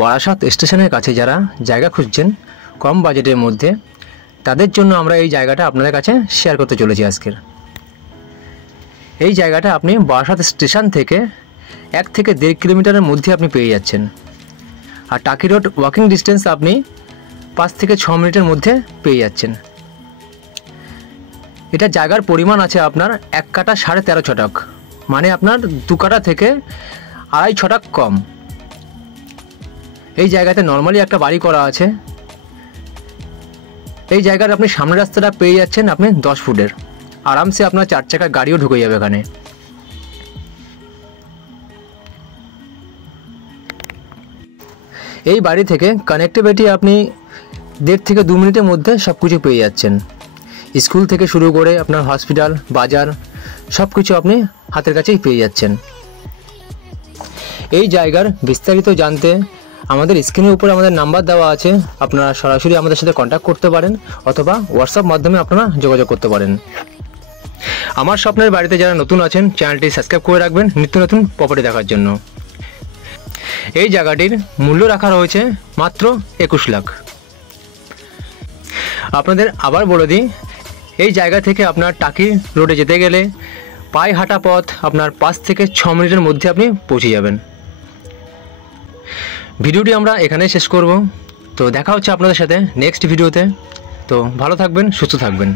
বারাসাত স্টেশনের কাছে যারা জায়গা খুঁজছেন কম বাজেটের মধ্যে, তাদের জন্য আমরা এই জায়গাটা আপনাদের কাছে শেয়ার করতে চলেছি আজকের। এই জায়গাটা আপনি বারাসাত স্টেশন থেকে 1 থেকে 1.5 কিলোমিটারের মধ্যে আপনি পেয়ে যাচ্ছেন। আর টাকি রোড ওয়াকিং ডিস্টেন্স আপনি 5 থেকে 6 মিনিটের মধ্যে পেয়ে যাচ্ছেন। এটা জায়গার পরিমাণ আছে আপনার 1 কাঠা 13.5 ছটাক, মানে আপনার 2 কাঠা থেকে 2.5 ছটাক কম। এই জায়গাতে নর্মালি একটা বাড়ি করা আছে। এই জায়গার আপনি সামনের রাস্তাটা পেয়ে যাচ্ছেন আপনি 10 ফুটের, আরামসে আপনার 4 চাকার গাড়িও ঢুকে যাবে এখানে। এই বাড়ি থেকে কানেক্টিভিটি আপনি 1.5 থেকে 2 মিনিটের মধ্যে সব কিছু পেয়ে যাচ্ছেন। স্কুল থেকে শুরু করে আপনার হসপিটাল, বাজার সব কিছু আপনি হাতের কাছেই পেয়ে যাচ্ছেন। এই জায়গার বিস্তারিত জানতে আমাদের স্ক্রিনের উপরে আমাদের নাম্বার দেওয়া আছে, আপনারা সরাসরি আমাদের সাথে কন্ট্যাক্ট করতে পারেন অথবা হোয়াটসঅ্যাপ মাধ্যমে আপনারা যোগাযোগ করতে পারেন। আমার স্বপ্নের বাড়িতে যারা নতুন আছেন চ্যানেলটি সাবস্ক্রাইব করে রাখবেন নিত্য নতুন প্রপার্টি দেখার জন্য। এই জায়গাটির মূল্য রাখা রয়েছে মাত্র 21 লাখ। আপনাদের আবার বলে দিই, এই জায়গা থেকে আপনার টাকি রোডে যেতে গেলে পায়ে হাঁটা পথ আপনার 5 থেকে 6 মিনিটের মধ্যে আপনি পৌঁছে যাবেন। ভিডিওটি আমরা এখানেই শেষ করব। তো দেখা হচ্ছে আপনাদের সাথে নেক্সট ভিডিওতে। তো ভালো থাকবেন, সুস্থ থাকবেন।